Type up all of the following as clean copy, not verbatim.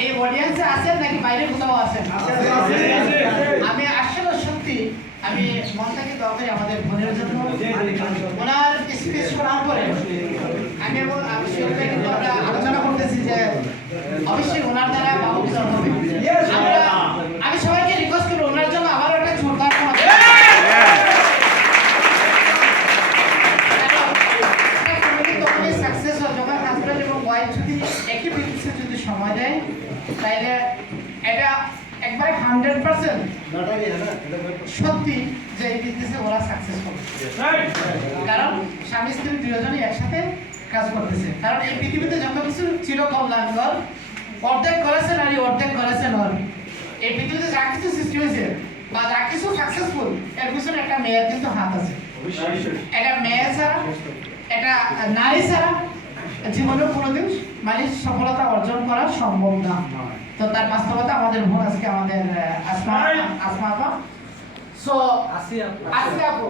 এই অডিয়েন্সে আছেন নাকি বাইরে কোথাও আছেন? আমি আসলে সত্যি আমি মন থেকে দোয়া করি আমাদের বোনের জন্য। ওনার স্পিচ শোনার পরে আমি সেটা কিন্তু আমরা আলোচনা করতেছি যে অবশ্যই ওনার দ্বারা বাবু বিজয় হবে। আমি সবাইকে রিকোয়েস্ট করবো ওনার জন্য আবার একটা জোরদার সাকসেস হয় যখন হাজব্যান্ড এবং ওয়াইফ যদি একই বিজনেসে যদি সময় দেয় তাইলে এটা একবারে 100% সত্যি যে এই বিজনেসে ওরা সাকসেস হবে। কারণ স্বামী স্ত্রী দুজনই একসাথে কাজ করতেছে। কারণ এই পৃথিবীতে যত কিছু চির কল্যাণকর অর্ধেক করেছে নারী অর্ধেক করেছে নর। এই পৃথিবীতে যা কিছু সৃষ্টি হয়েছে বা যা কিছু সাকসেসফুল এর পিছনে একটা মেয়ের কিন্তু হাত আছে। এটা মেয়ে ছাড়া এটা নারী ছাড়া জীবনে কোনোদিন মানে সফলতা অর্জন করা সম্ভব না। তো তার বাস্তবতা আমাদের বোন আজকে আমাদের আসমা আপা সো আসি আপু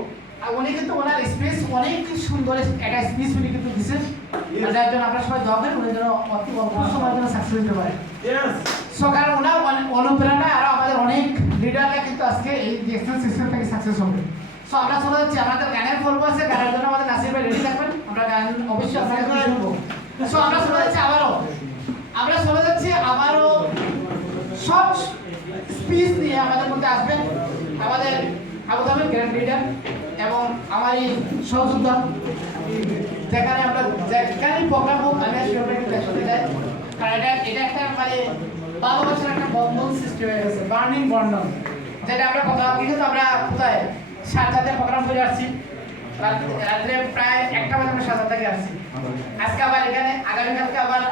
উনি কিন্তু ওনার স্পিচ অনেক সুন্দর একটা স্পিচ উনি কিন্তু দিচ্ছেন, যার জন্য আমরা সবাই দোয়া করি উনি যেন অতি অল্প সময়ের জন্য সাকসেস হতে পারে। সো কারণ ওনার অনুপ্রেরণা আরো আমাদের অনেক লিডাররা কিন্তু আজকে এই ডিএক্সএল সিস্টেম থেকে সাকসেস হবে। সো আমরা চলে যাচ্ছি, আমাদের গানের পর্ব আছে, গানের জন্য আমাদের নাসির ভাই রেডি থাকবেন, আমরা গান অবশ্যই আপনাকে শুনবো। সো আমরা চলে যাচ্ছি আবারও শর্ট স্পিচ নিয়ে আমাদের মধ্যে আসবেন আমাদের আবুধাবির গ্র্যান্ড লিডার এবং আমারই সহযোদ্ধা। যেখানে আমরা যেখানে প্রোগ্রাম হোক আমি আসলে একসাথে যাই, কারণ এটা একটা মানে ভালোবাসার একটা বন্ধন সৃষ্টি হয়ে গেছে, বার্নিং বন্ধন, যেটা আমরা কথা কিন্তু আমরা কোথায় সাতটাতে প্রোগ্রাম করে আসছি, রাত্রে প্রায় 1টা বাজে আমরা সাতটা থেকে আসছি। আজকে আবার এখানে আগামীকালকে আবার